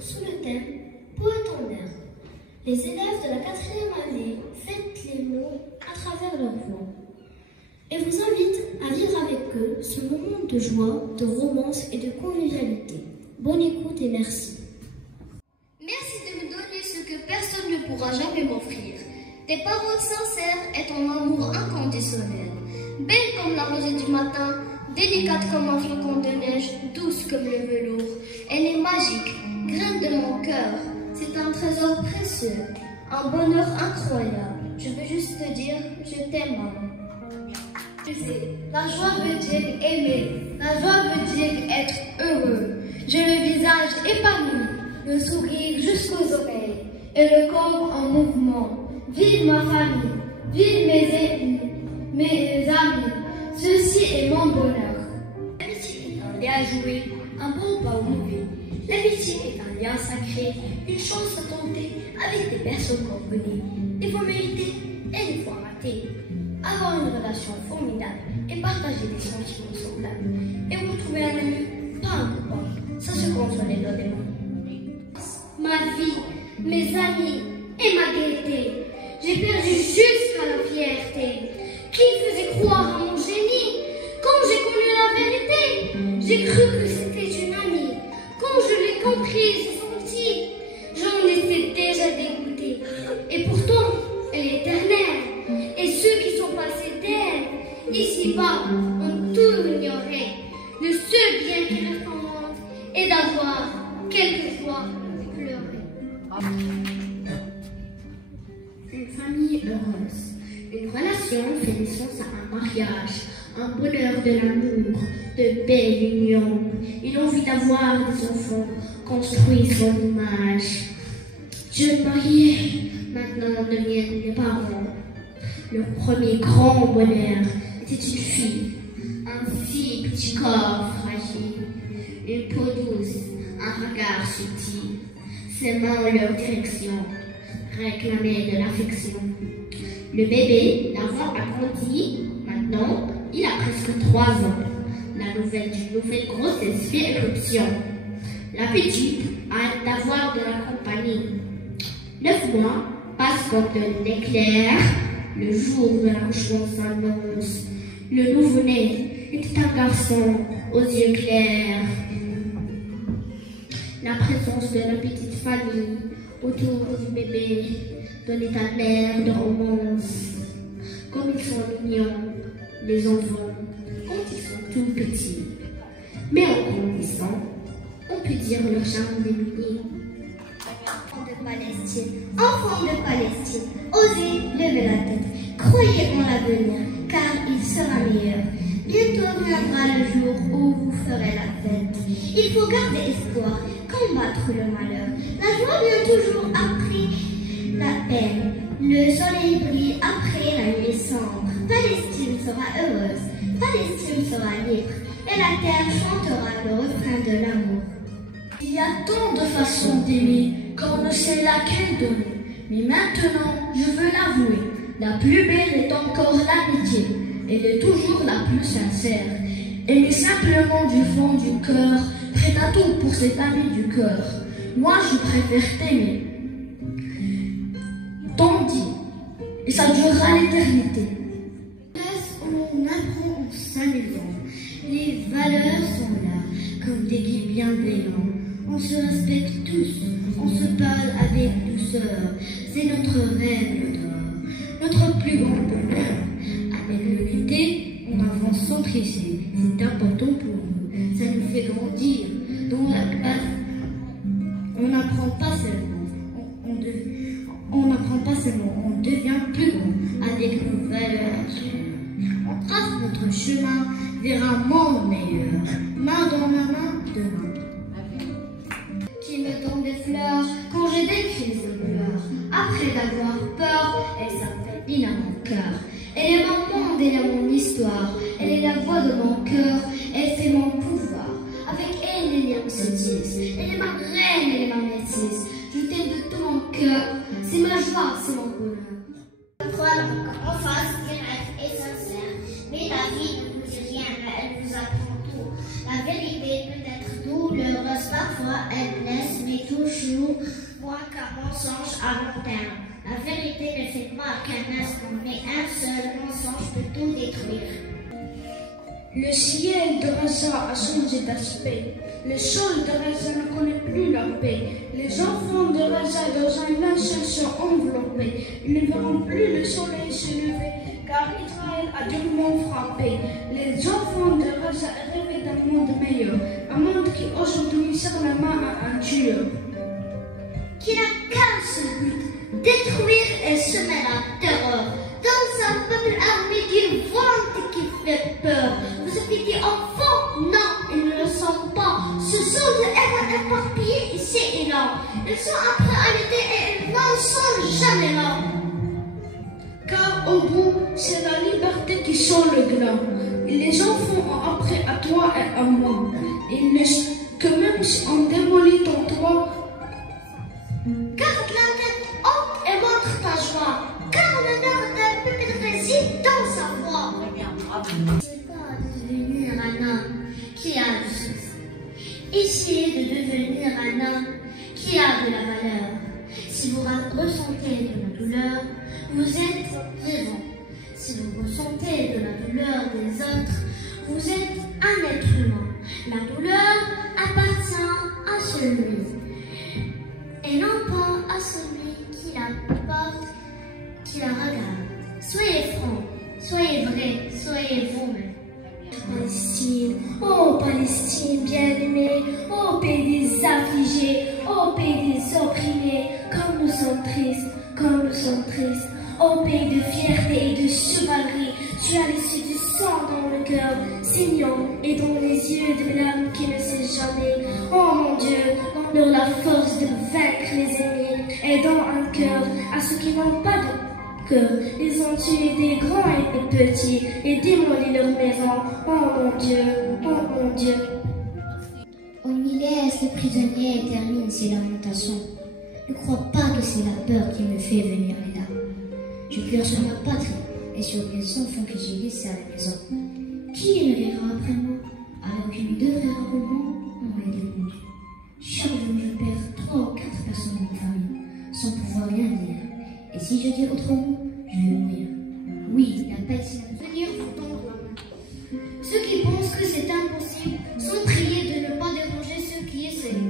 sous le thème Poète en l'air. Les élèves de la 4e année fêtent les mots à travers leur voix et vous invitent à vivre avec eux ce moment de joie, de romance et de convivialité. Bonne écoute et merci. Merci de me donner ce que personne ne pourra jamais m'offrir. Tes paroles sincères et ton amour inconditionnel. Belle comme la rosée du matin, délicate comme un flocon de neige, douce comme le velours. Elle est magique, graine de mon cœur. C'est un trésor précieux, un bonheur incroyable. Je veux juste te dire, je t'aime, maman. La joie veut dire aimer, la joie veut dire être heureux. J'ai le visage épanoui, le sourire jusqu'aux oreilles et le corps en mouvement. Vive ma famille, vive mes amis, ceci est mon bonheur. L'amitié est un lien à jouer, un bon pas au mauvais. L'amitié est un lien sacré, une chance à tenter avec des personnes qu'on connaît. Des fois méritées et des fois ratées. Avoir une relation formidable et partager des sentiments semblables. Et vous trouver un ami, pas un copain, ça se compte sur les doigts des mains. Ma vie, mes amis et ma gaieté. J'ai perdu jusqu'à la fierté. Qui faisait croire à mon génie? Quand j'ai connu la vérité, j'ai cru que c'était une amie. Quand je l'ai comprise et sentie, j'en étais déjà dégoûtée. Et pourtant, elle est éternelle. Et ceux qui sont passés d'elle, ici-bas, ont tout ignoré. Le seul bien qui reste en moi est d'avoir quelquefois pleuré. Une famille heureuse. Une relation fait naissance à un mariage, un bonheur de l'amour, de belle union, une envie d'avoir des enfants, construit son image. Jeune mariée, maintenant deviennent mes parents. Le premier grand bonheur était une fille, un si petit corps fragile, une peau douce, un regard subtil, ses mains en leur direction réclamaient de l'affection. Le bébé, l'enfant a grandi, maintenant il a presque 3 ans. La nouvelle d'une nouvelle grossesse fait éruption. La petite a hâte d'avoir de la compagnie. 9 mois passent comme de l'éclair. Le jour de l'accouchement s'annonce. Le nouveau-né était un garçon aux yeux clairs. La présence de la petite famille autour du bébé donnait un air de romance. Comme ils sont mignons, les enfants, quand ils sont tout petits. Mais en grandissant, on peut dire leur charme démuni. Enfants de Palestine, osez lever la tête, croyez en l'avenir, car il sera meilleur. Bientôt viendra le jour où vous ferez la fête. Il faut garder espoir, combattre le malheur. La joie vient toujours après la peine. Le soleil brille après la nuit sombre. Palestine sera heureuse, Palestine sera libre, et la terre chantera le refrain de l'amour. Il y a tant de façons d'aimer qu'on ne sait laquelle donner. Mais maintenant, je veux l'avouer, la plus belle est encore l'amitié. Elle est toujours la plus sincère. Elle est simplement du fond du cœur, prête à tout pour cet ami du cœur. Moi, je préfère t'aimer. Tant dit, et ça durera l'éternité. On apprend en s'amusant. Les valeurs sont là, comme des guides bienveillants. On se respecte tous, on se parle avec douceur. C'est notre rêve d'or, notre plus grand bonheur. Avec l'unité, on avance sans tricher. C'est important pour nous, ça nous fait grandir. Dans la classe, on n'apprend pas seulement, on n'apprend pas seulement, on devient plus grand avec nos valeurs. On trace notre chemin vers un monde meilleur, main dans ma main demain. Qui me donne des fleurs quand j'ai des crises de douleur. Après d'avoir peur, elle s'appelle Ina mon cœur. Elle est mon monde, elle est mon histoire. Elle est la voix de mon cœur, elle fait mon pouvoir. Avec elle, les liens se tissent. Elle est ma reine, elle est ma métisse. Je t'aime de tout mon cœur, c'est ma joie, c'est mon bonheur. En face, directe et sincère. Mais la vie ne vous dit rien, mais elle vous apprend tout. La vérité peut être douloureuse. choses parfois elles blessent, mais toujours moins qu'un mensonge à long terme. La vérité ne fait pas qu'un instant, mais un seul mensonge peut tout détruire. Le ciel de Raza a changé d'aspect. Le sol de Raza ne connaît plus la paix. Les enfants de Raza dans un linceul sont enveloppés. Ils ne verront plus le soleil se lever, car Israël a durement frappé. Les enfants de Raza rêvaient d'un monde meilleur, un monde qui aujourd'hui serre la main à un tueur. Qui n'a qu'un seul but, détruire et semer la terreur. Dans un peuple armé qui vante et qui fait peur. Vous avez dit enfants? Non, ils ne le sont pas. Ce sont des héros éparpillés ici et là. Ils sont après à l'aider et ils n'en sont jamais là. Car au bout, c'est la liberté qui sent le glas. Et les enfants ont appris à toi et à moi. Que même si on démolit ton toit, garde la tête haute et montre ta joie. Car l'honneur d'un peuple réside dans sa voix. C'est pas devenir un homme qui a du succès. Essayez de devenir un homme qui a de la valeur. Si vous ressentez de la douleur, vous êtes vivant. Si vous ressentez de la douleur des autres, vous êtes un être humain. La douleur appartient à celui et non pas à celui qui la porte, qui la regarde. Soyez francs, soyez vrais, soyez vous-même. Palestine, oh Palestine bien-aimée, oh pays des affligés, oh pays des opprimés, comme nous sommes tristes, comme nous sommes tristes. Oh pays de fierté et de chevalerie, tu as laissé du sang dans le cœur, saignant, et dans les yeux de l'âme qui ne sait jamais. Oh mon Dieu, donne-leur la force de vaincre les ennemis, et dans un cœur à ceux qui n'ont pas de cœur. Ils ont tué des grands et des petits, et démoli leurs maisons. Oh mon Dieu, oh mon Dieu. Au milieu, ce prisonnier termine ses lamentations. Ne crois pas que c'est la peur qui me fait venir là. Je pleure sur ma patrie et sur les enfants que j'ai laissés à la maison. Qui les verra après moi, alors que mes deux frères allemands ont été perdus. Chaque jour, je perds 3 ou 4 personnes de ma famille, sans pouvoir rien dire. Et si je dis autrement, je vais mourir. Oui, la Palestine va venir vous tendre la main. Ceux qui pensent que c'est impossible sont priés de ne pas déranger ceux qui essaient.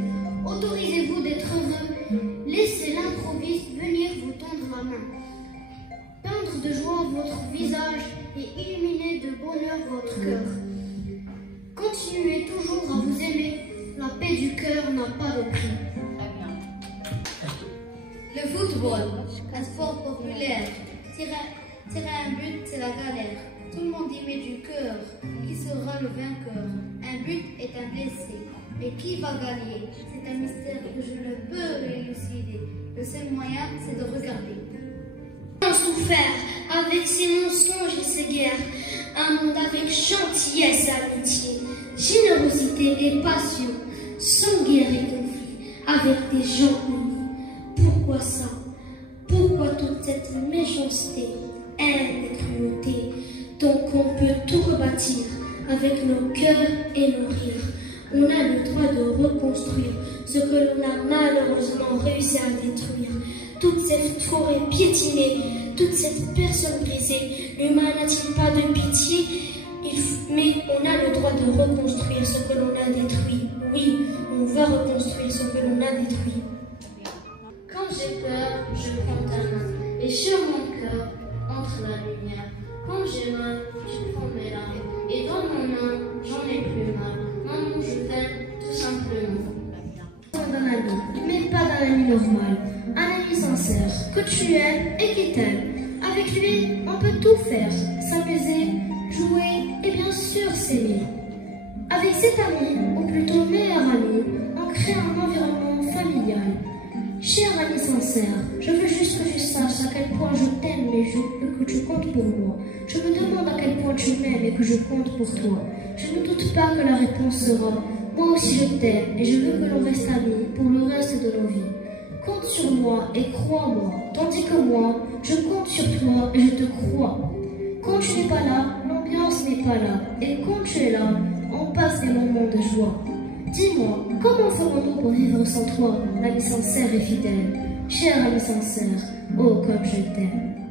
Autorisez-vous d'être heureux. Laissez l'improviste venir vous tendre la main. Peindre de joie votre visage et illuminer de bonheur votre cœur. Continuez toujours à vous aimer. La paix du cœur n'a pas de prix. Le football, un sport populaire. Tirer un but, c'est la galère. Tout le monde y met du cœur. Qui sera le vainqueur? Un but est un blessé. Mais qui va gagner? C'est un mystère que je ne peux élucider. Le seul moyen, c'est de regarder. On souffert avec ses mensonges et ses guerres, un monde avec gentillesse et amitié, générosité et passion, sans guerre et conflit, avec des gens unis. Pourquoi ça? Pourquoi toute cette méchanceté, haine et cruauté? Donc on peut tout rebâtir avec nos cœurs et nos rires. On a le droit de reconstruire ce que l'on a malheureusement réussi à détruire. Toute cette forêt piétinée, toute cette personne brisée, l'humain n'a-t-il pas de pitié? Mais on a le droit de reconstruire ce que l'on a détruit. Oui, on va reconstruire ce que l'on a détruit. quand j'ai peur, je prends ta main, et sur mon cœur entre la lumière. Quand j'ai mal, tu prends mes larmes, et dans mon âme, j'en ai plus mal. Maman, je t'aime tout simplement. D'un ami, mais pas d'un ami normal, un ami sincère, que tu aimes et qui t'aime. Avec lui, on peut tout faire, s'amuser, jouer et bien sûr s'aimer. Avec cet ami, ou plutôt meilleur ami, on crée un environnement familial. Cher ami sincère, je veux juste que tu saches à quel point je t'aime et que tu comptes pour moi. Je me demande à quel point tu m'aimes et que je compte pour toi. Je ne doute pas que la réponse sera « Moi aussi je t'aime et je veux que l'on reste amis pour le reste de nos vies. » Compte sur moi et crois-moi, tandis que moi, je compte sur toi et je te crois. Quand tu n'es pas là, l'ambiance n'est pas là. Et quand tu es là, on passe des moments de joie. dis-moi, comment ferons-nous pour vivre sans toi, l'ami sincère et fidèle? Cher ami sincère, oh comme je t'aime.